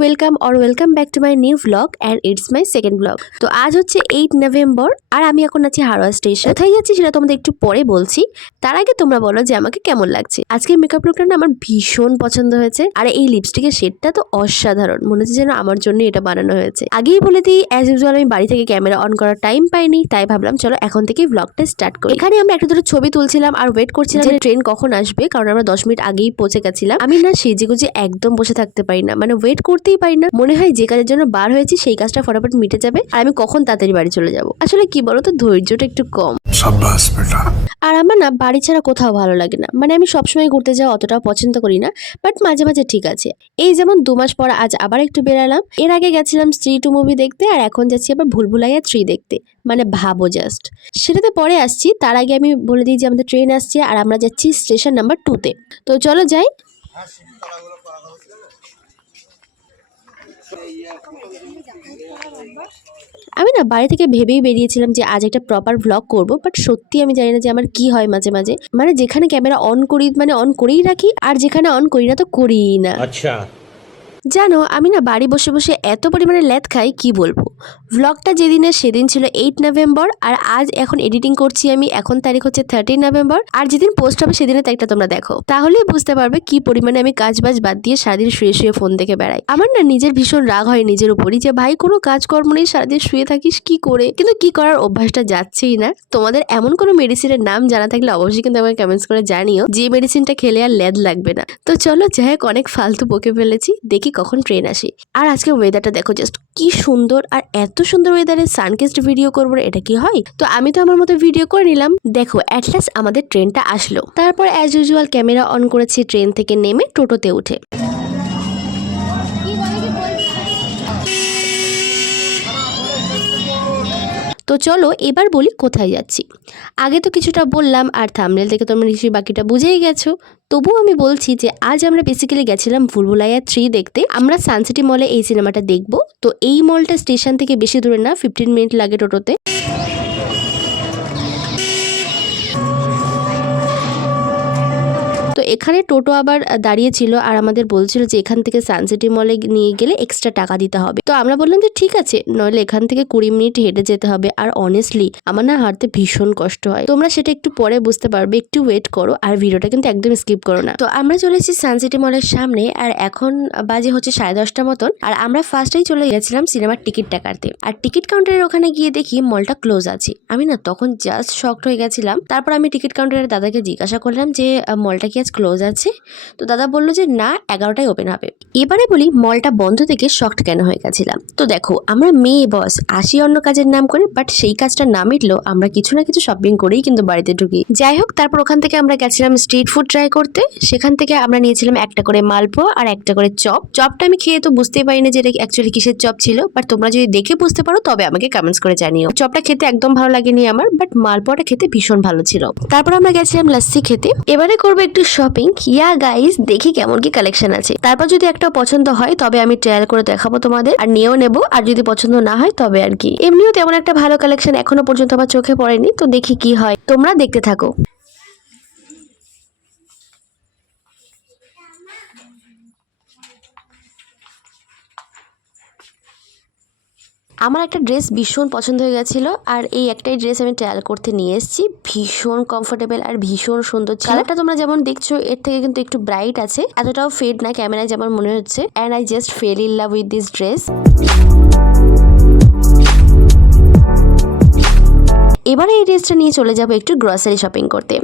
Welcome back to my new blog and it's my second blog. তো আজ হচ্ছে 8 November আর আমি এখন আছি হাওড়া স্টেশন। কোথায় যাচ্ছি সেটা তোমাদের একটু পরে বলছি। তার আগে তোমরা বলো যে আমাকে কেমন লাগছে। আজকের মেকআপ লুকটা না আমার ভীষণ পছন্দ হয়েছে। আর এই লিপস্টিকের শেডটা তো অসাধারণ, মনে হচ্ছে যেন আমার জন্য এটা বানানো হয়েছে। আগেই বলে দিই, অ্যাজ ইউজুয়াল আমি বাড়ি থেকে ক্যামেরা অন করার টাইম পাইনি, তাই ভাবলাম চলো এখন থেকেই ব্লগটা স্টার্ট করি। এখানে আমরা একটা দুটো ছবি তুলছিলাম আর ওয়েট করছিলাম যে ট্রেন কখন আসবে, কারণ আমরা 10 মিনিট আগেই পৌঁছে গেছিলাম। আমি না সেজেগুজে একদম বসে থাকতে পারি না, মানে ওয়েট করতেই পারি না। মনে হয় যে কাজের জন্য বার হয়েছি সেই কাজটা ফটাফট মিটে যাবে আর আমি কখন তাড়াতাড়ি বাড়ি চলে যাব। আসলে কি বলতো, ধৈর্যটা একটু কম। আর আমার না বাড়ি ছাড়া কোথাও ভালো লাগে না, মানে আমি সবসময় ঘুরতে যাওয়া অতটাও পছন্দ করি না, বাট মাঝে মাঝে ঠিক আছে। এই যেমন 2 মাস পর আজ আবার একটু বেরালাম। এর আগে গেছিলাম স্ত্রী 2 মুভি দেখতে আর এখন যাচ্ছি আবার ভুলভুলাইয়া 3 দেখতে। মানে ভাবো জাস্ট, সেটাতে পরে আসছি। তার আগে আমি বলে দিই যে আমাদের ট্রেন আসছে আর আমরা যাচ্ছি স্টেশন নাম্বার 2-তে। তো চলো যাই। আমি না বাড়ি থেকে ভেবেই বেরিয়েছিলাম যে আজ একটা প্রপার ভ্লগ করব, বাট সত্যি আমি জানি না যে আমার কি হয় মাঝে মাঝে, মানে যেখানে ক্যামেরা অন করি মানে অন করেই রাখি আর যেখানে অন করি না তো করিই না। আচ্ছা, জানো আমি না বাড়ি বসে বসে এত পরিমাণে ল্যাদ খাই কি বলবো। ভ্লগটা যেদিনের সেদিন ছিল 8 নভেম্বর আর আজ এখন এডিটিং করছি আমি, এখন তারিখ হচ্ছে 13 নভেম্বর। আর যেদিন পোস্ট হবে সেদিনের তারিখটা তোমরা দেখো, তাহলেই বুঝতে পারবে কি পরিমাণে আমি কাজবাজ বাদ দিয়ে সারাদিন শুয়ে শুয়ে ফোন দেখে বেড়াই। আমার না নিজের ভীষণ রাগ হয় নিজের উপরই যে ভাই কোনো কাজকর্ম নেই, সারাদিন শুয়ে থাকিস কি করে। কিন্তু কি করার, অভ্যাসটা যাচ্ছেই না। তোমাদের এমন কোনো মেডিসিনের নাম জানা থাকলে অবশ্যই কিন্তু আমাকে কমেন্টস করে জানিও, যে মেডিসিনটা খেলে আর ল্যাদ লাগবে না। তো চলো যাই হোক, অনেক ফালতু বকে ফেলেছি, দেখি কখন ট্রেন আসে। আর আজকে ওয়েদারটা দেখো জাস্ট কি সুন্দর, আর এত সুন্দর ওয়েদারে সানকিসড ভিডিও করবো এটা কি হয়। তো আমি তো আমার মতো ভিডিও করে নিলাম। দেখো অ্যাটলাস্ট আমাদের ট্রেনটা আসলো। তারপর অ্যাজ ইউজুয়াল ক্যামেরা অন করেছি, ট্রেন থেকে নেমে টোটোতে উঠে। তো চলো এবার বলি কোথায় যাচ্ছি। আগে তো কিছুটা বললাম আর থাম্বনেল থেকে তোমরা নিশ্চয়ই বাকিটা বুঝেই গেছো। তবুও আমি বলছি যে আজ আমরা বেসিক্যালি গেছিলাম ভুলভুলাইয়া 3 দেখতে। আমরা সানসিটি মলে এই সিনেমাটা দেখব। তো এই মলটা স্টেশন থেকে বেশি দূরে না, 15 মিনিট লাগে টোটোতে। তো এখানে টোটো আবার দাঁড়িয়ে ছিল আর আমাদের বলছিল যে এখান থেকে সানসিটি মলে নিয়ে গেলে এক্সট্রা টাকা দিতে হবে। তো আমরা বললাম যে ঠিক আছে, নইলে এখান থেকে 20 মিনিট হেঁটে যেতে হবে। আর অনেস্টলি আমার না হাঁটতে ভীষণ কষ্ট হয়। তোমরা সেটা একটু পরে বুঝতে পারবে, একটু ওয়েট করো আর ভিডিওটা কিন্তু একদম স্কিপ করো না। তো আমরা চলে এসেছি সানসিটি মলের সামনে আর এখন বাজে হচ্ছে 10:30 মতন। আর আমরা ফার্স্টেই চলে গেছিলাম সিনেমার টিকিটটা কাটতে। আর টিকিট কাউন্টারের ওখানে গিয়ে দেখি মলটা ক্লোজ আছে। আমি না তখন জাস্ট শকড হয়ে গেছিলাম। তারপর আমি টিকিট কাউন্টারের দাদাকে জিজ্ঞাসা করলাম যে মলটা কি আজ ক্লোজ আছে। তো দাদা বললো যে না, 11টায় ওপেন হবে। এবারে বলি মলটা বন্ধ থেকে শকড কেন হয়ে গেছিলাম। তো দেখো আমরা মেয়ে বস আসি অন্য কাজের নাম করে, বাট সেই কাজটা না মিটলো আমরা কিছু না কিছু শপিং করেই কিন্তু বাড়িতে ঢুকি। যাই হোক, তারপর ওখান থেকে আমরা গেছিলাম স্ট্রিট ফুড ট্রাই করতে। সেখান থেকে আমরা নিয়েছিলাম একটা করে মালপোয়া আর একটা করে চপ। চপটা আমি খেয়ে তো বুঝতেই পারি না যে এটা অ্যাকচুয়ালি কিসের চপ ছিল, বাট তোমরা যদি দেখে বুঝতে পারো তবে আমাকে কমেন্টস করে জানিও। চপটা খেতে একদম ভালো লাগেনি আমার, বাট মালপোয়াটা খেতে ভীষণ ভালো ছিল। তারপর আমরা গেছিলাম লাস্সি খেতে। এবারে করবো একটু শপিং। ইয়া গাইস, দেখি কেমন কি কালেকশন আছে। তারপর যদি একটা পছন্দ হয় তবে আমি ট্রায়াল করে দেখাবো তোমাদের আর নিয়েও নেবো, আর যদি পছন্দ না হয় তবে আর কি। এমনিও তেমন একটা ভালো কালেকশন এখনো পর্যন্ত আমার চোখে পড়েনি, তো দেখি কি হয়। তোমরা দেখতে থাকো। আমার একটা ড্রেস ভীষণ পছন্দ হয়ে গেছিল আর এই একটাই ড্রেস আমি ট্রায়াল করতে নিয়ে এসেছি। ভীষণ কমফোর্টেবল আর ভীষণ সুন্দর। কালারটা তোমরা যেমন দেখছো এর থেকে কিন্তু একটু ব্রাইট আছে, এতটাও ফেড না ক্যামেরায় যেমন মনে হচ্ছে। And I just fail in love with this dress. এবারে এই ড্রেসটা নিয়ে চলে যাবো একটু গ্রসারি শপিং করতে।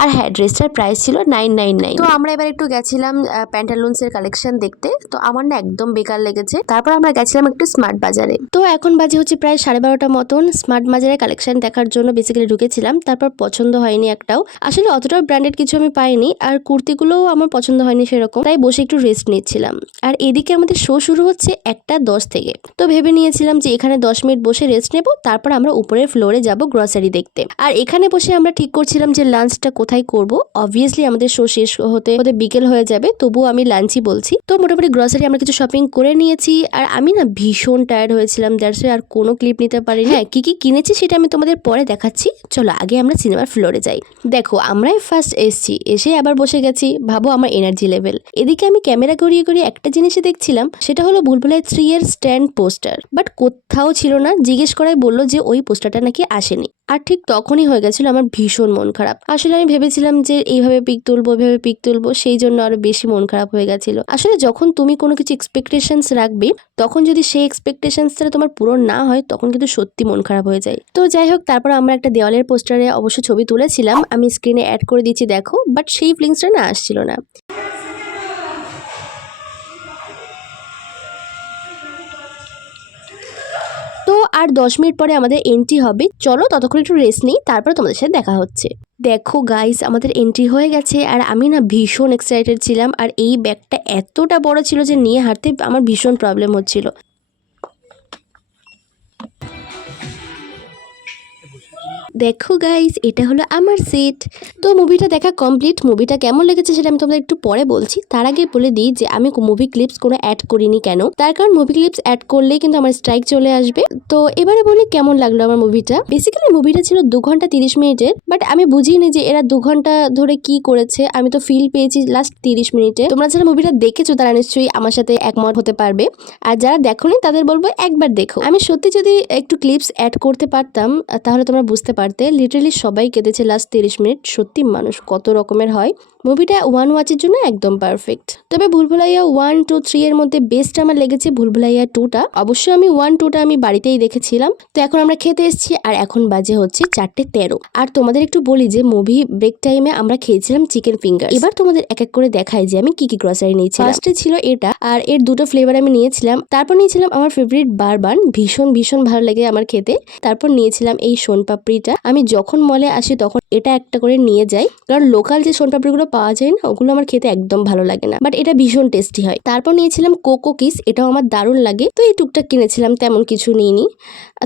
আর হ্যাঁ, ড্রেসটার প্রাইস ছিল 999। তো আমরা এবার একটু গেছিলাম প্যান্টালুন্সের কালেকশন দেখতে। তো আমার না একদম বেকার লেগেছে। তারপর আমরা গেছিলাম একটু স্মার্ট বাজারে। তো এখন বাজে হচ্ছে প্রায় 12:30 মতন। স্মার্ট বাজারে কালেকশন দেখার জন্য বেসিক্যালি ঢুকেছিলাম। তারপর পছন্দ হয়নি একটাও, আসলে অতটাও ব্র্যান্ডেড কিছু আমি পাইনি আর কুর্তিগুলোও আমার পছন্দ হয়নি সেরকম, তাই বসে একটু রেস্ট নিচ্ছিলাম। আর এদিকে আমাদের শো শুরু হচ্ছে 1:10 থেকে। তো ভেবে নিয়েছিলাম যে এখানে 10 মিনিট বসে রেস্ট নেবো, তারপর আমরা উপরের ফ্লোরে যাবো গ্রসারি গ্রসারি দেখতে। আর এখানে বসে আমরা ঠিক করছিলাম যে লাঞ্চটা কোথায় করব। অবভিয়াসলি আমাদের শো শেষ হতে হতে বিকেল হয়ে যাবে, তবুও আমি লাঞ্চই বলছি। তো মোটামুটি গ্রসারি আমরা কিছু শপিং করে নিয়েছি আর আমি না ভীষণ টায়ার্ড হয়েছিলাম, দ্যাটস ওয়াই আর কোনো ক্লিপ নিতে পারিনি। হ্যাঁ, কি কি কিনেছি সেটা আমি তোমাদের পরে দেখাচ্ছি। চলো আগে আমরা সিনেমার ফ্লোরে যাই। দেখো আমরাই ফার্স্ট এসছি, এসে আবার বসে গেছি, ভাবো আমার এনার্জি লেভেল। এদিকে আমি ক্যামেরা গড়িয়ে গড়িয়ে একটা জিনিসে দেখছিলাম, সেটা হলো ভুলভুলাইয়া 3 এর স্ট্যান্ড পোস্টার, বাট কোথাও ছিল না। জিজ্ঞেস করাই বললো যে ওই পোস্টারটা নাকি আসেনি। আর ঠিক তখনই হয়ে গেছিল আমার ভীষণ মন খারাপ। আসলে আমি ভেবেছিলাম যে এইভাবে পিক তুলবো, এইভাবে পিক তুলবো, সেই জন্য আরো বেশি মন খারাপ হয়ে গেছিল। আসলে যখন তুমি কোনো কিছু এক্সপেকটেশনস রাখবে, তখন যদি সেই এক্সপেকটেশনসটা তোমার পূরণ না হয়, তখন কিন্তু সত্যি মন খারাপ হয়ে যায়। তো যাই হোক, তারপর আমরা একটা দেওয়ালের পোস্টারে অবশ্য ছবি তুলেছিলাম, আমি স্ক্রিনে অ্যাড করে দিচ্ছি দেখো, বাট সেই ফিলিংসটা না আসছিল না। তো আর 10 মিনিট পরে আমাদের এন্ট্রি হবে। চলো ততক্ষণ একটু রেস্ট নিই, তারপর তোমাদের সাথে দেখা হচ্ছে। দেখো গাইস, আমাদের এন্ট্রি হয়ে গেছে আর আমি না ভীষণ এক্সাইটেড ছিলাম। আর এই ব্যাগটা এতটা বড় ছিল যে নিয়ে হাঁটতে আমার ভীষণ প্রবলেম হচ্ছিল। দেখো গাইস, এটা হলো আমার সেট। তো মুভিটা দেখা কমপ্লিট। মুভিটা কেমন লেগেছে সেটা আমি তোমাদের একটু পরে বলছি। তার আগে বলে দিই যে আমি মুভি ক্লিপস কোনো অ্যাড করিনি কেন, তার কারণ মুভি ক্লিপস অ্যাড করলেই কিন্তু আমার স্ট্রাইক চলে আসবে। তো এবারে বলি কেমন লাগলো আমার মুভিটা। বেসিক্যালি মুভিটা ছিল 2 ঘন্টা 30 মিনিটের, বাট আমি বুঝিনি যে এরা 2 ঘন্টা ধরে কি করেছে। আমি তো ফিল পেয়েছি লাস্ট 30 মিনিটে। তোমরা যারা মুভিটা দেখেছো তারা নিশ্চয়ই আমার সাথে একমত হতে পারবে, আর যারা দেখোনি তাদের বলবো একবার দেখো। আমি সত্যি যদি একটু ক্লিপস অ্যাড করতে পারতাম তাহলে তোমরা বুঝতে পারতে লিটারালি সবাই কেঁদেছে লাস্ট 30 মিনিট। সত্যি মানুষ কত রকমের হয়। মুভিটা ওয়ান ওয়াচের জন্য একদম পারফেক্ট। তবে ভুলভুলাইয়া 1, 2, 3 এর মধ্যে বেস্ট আমার লেগেছে ভুলভুলাইয়া 2টা। অবশ্যই আমি 1, 2টা আমি বাড়িতেই দেখেছিলাম। তো এখন আমরা খেতে এসেছি আর এখন বাজে হচ্ছে 4:13। আর তোমাদের একটু বলি যে মুভি ব্রেক টাইমে আমরা খেয়েছিলাম চিকেন ফিঙ্গার। এবার তোমাদের এক এক করে দেখাই যে আমি কি কি গ্রসারি নিয়েছিলাম। ফার্স্টে ছিল এটা, আর এর 2টো ফ্লেভার আমি নিয়েছিলাম। তারপর নিয়েছিলাম আমার ফেভারিট বারবান, ভীষণ ভীষণ ভালো লাগে আমার খেতে। তারপর নিয়েছিলাম এই সোনপাপড়িটা। আমি যখন মলে আসি তখন এটা একটা করে নিয়ে যাই, কারণ লোকাল যে সোনপাপড়িগুলো পাওয়া যায় না, ওগুলো আমার খেতে একদম ভালো লাগে না, বাট এটা ভীষণ টেস্টি হয়। তারপর নিয়েছিলাম কোকো কিস, এটাও আমার দারুণ লাগে। তো এই টুকটাক কিনেছিলাম, তেমন কিছু নিইনি।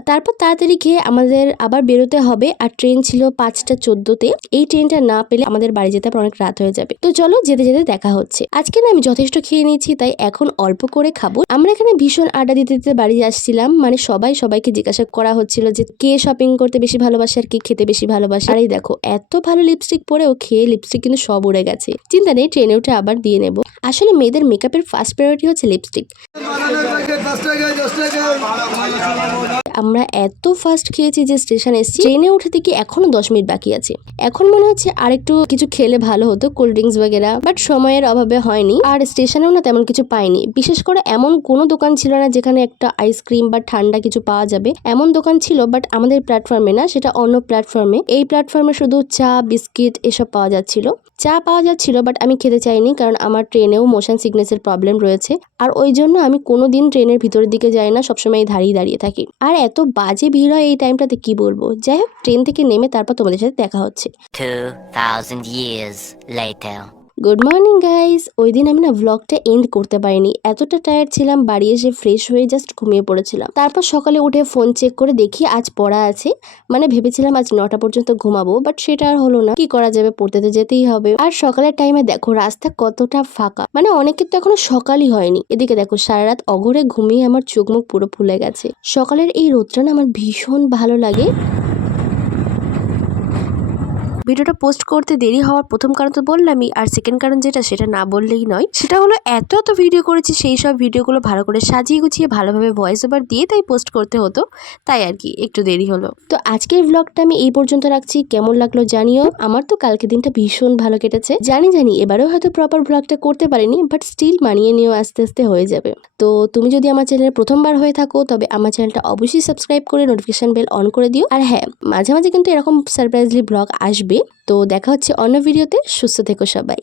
তারপর তাড়াতাড়ি খেয়ে আমাদের আবার বেরোতে হবে, আর ট্রেন ছিল 5:14-তে। এই ট্রেনটা না পেলে আমাদের বাড়ি যেতে অনেক রাত হয়ে যাবে। তো চলো যেতে যেতে দেখা হচ্ছে। আজকে না আমি যথেষ্ট খেয়ে নিয়েছি, তাই এখন অল্প করে খাবো। আমরা এখানে ভীষণ আড্ডা দিতে দিতে বাড়ি আসছিলাম, মানে সবাইকে জিজ্ঞাসা করা হচ্ছিল যে কে শপিং করতে বেশি ভালোবাসে আর কে খেতে বেশি ভালোবাসে। আর এই দেখো এত ভালো লিপস্টিক পরেও খেয়ে লিপস্টিক কিন্তু সব উড়ে গেছে। চিন্তা নেই, ট্রেনে উঠে আবার দিয়ে নেব। আসলে মেয়েদের মেকআপের ফার্স্ট প্রায়োরিটি হচ্ছে লিপস্টিক। আমরা এত ফাস্ট খেয়েছি যে স্টেশন এসেছি, ট্রেনে উঠে থেকে এখনো 10 মিনিট বাকি আছে। এখন মনে হচ্ছে আরেকটু কিছু খেলে ভালো হতো, কোল্ড ড্রিঙ্কস বগেরা, বাট সময়ের অভাবে হয়নি। আর স্টেশনেও না তেমন কিছু পাইনি। বিশেষ করে এমন কোনো দোকান ছিল না যেখানে একটা আইসক্রিম বা ঠান্ডা কিছু পাওয়া যাবে। এমন দোকান ছিল, বাট আমাদের প্ল্যাটফর্মে না, সেটা অন্য প্ল্যাটফর্মে। এই প্ল্যাটফর্মে শুধু চা, বিস্কিট এসব পাওয়া যাচ্ছিল। চা পাওয়া যাচ্ছিল, বাট আমি খেতে চাইনি, কারণ আমার ট্রেনেও মোশন সিকনেসের প্রবলেম রয়েছে। আর ওই জন্য আমি কোনোদিন ট্রেনের ভিতরের দিকে যাই না, সবসময় দাঁড়িয়ে থাকি। আর এত বাজে ভিড় হয় এই টাইমটাতে, কি বলবো। যাই হোক, ট্রেন থেকে নেমে তারপর তোমাদের সাথে দেখা হচ্ছে 2000 years later. Good morning guys. ওই দিন আমি না ভ্লগটা এন্ড করতে পারিনি, এতটা টায়ার্ড ছিলাম। বাড়ি এসে ফ্রেশ হয়ে জাস্ট ঘুমিয়ে পড়েছিলাম। তারপর সকালে উঠে ফোন চেক করে দেখি আজ পড়া আছে। মানে ভেবেছিলাম আজ 9টা পর্যন্ত ঘুমাবো, বাট সেটা আর হলো না। কি করা যাবে, পড়তে তো যেতেই হবে। আর সকালের টাইমে দেখো রাস্তা কতটা ফাঁকা, মানে অনেকের তো এখনো সকালই হয়নি। এদিকে দেখো সারা রাত অঘরে ঘুমিয়ে আমার চোখ মুখ পুরো ফুলে গেছে। সকালের এই রোদটা না আমার ভীষণ ভালো লাগে। ভিডিওটা পোস্ট করতে দেরি হওয়ার প্রথম কারণ তো বললামই, আর সেকেন্ড কারণ যেটা সেটা না বললেই নয়, সেটা হলো এত ভিডিও করেছি, সেই সব ভিডিওগুলো ভালো করে সাজিয়ে গুছিয়ে ভালোভাবে ভয়েস ওভার দিয়ে তাই পোস্ট করতে হতো, তাই আর কি একটু দেরি হলো। তো আজকের ব্লগটা আমি এই পর্যন্ত রাখছি। কেমন লাগলো জানিও। আমার তো কালকে দিনটা ভীষণ ভালো কেটেছে। জানি এবারেও হয়তো প্রপার ব্লগটা করতে পারিনি, বাট স্টিল মানিয়ে নিয়েও আস্তে আস্তে হয়ে যাবে। তো তুমি যদি আমার চ্যানেলে প্রথমবার হয়ে থাকো, তবে আমার চ্যানেলটা অবশ্যই সাবস্ক্রাইব করে নোটিফিকেশন বেল অন করে দিও। আর হ্যাঁ, মাঝে মাঝে কিন্তু এরকম সারপ্রাইজলি ব্লগ আসবে। তো দেখা হচ্ছে অন্য ভিডিওতে। সুস্থ থেকো সবাই।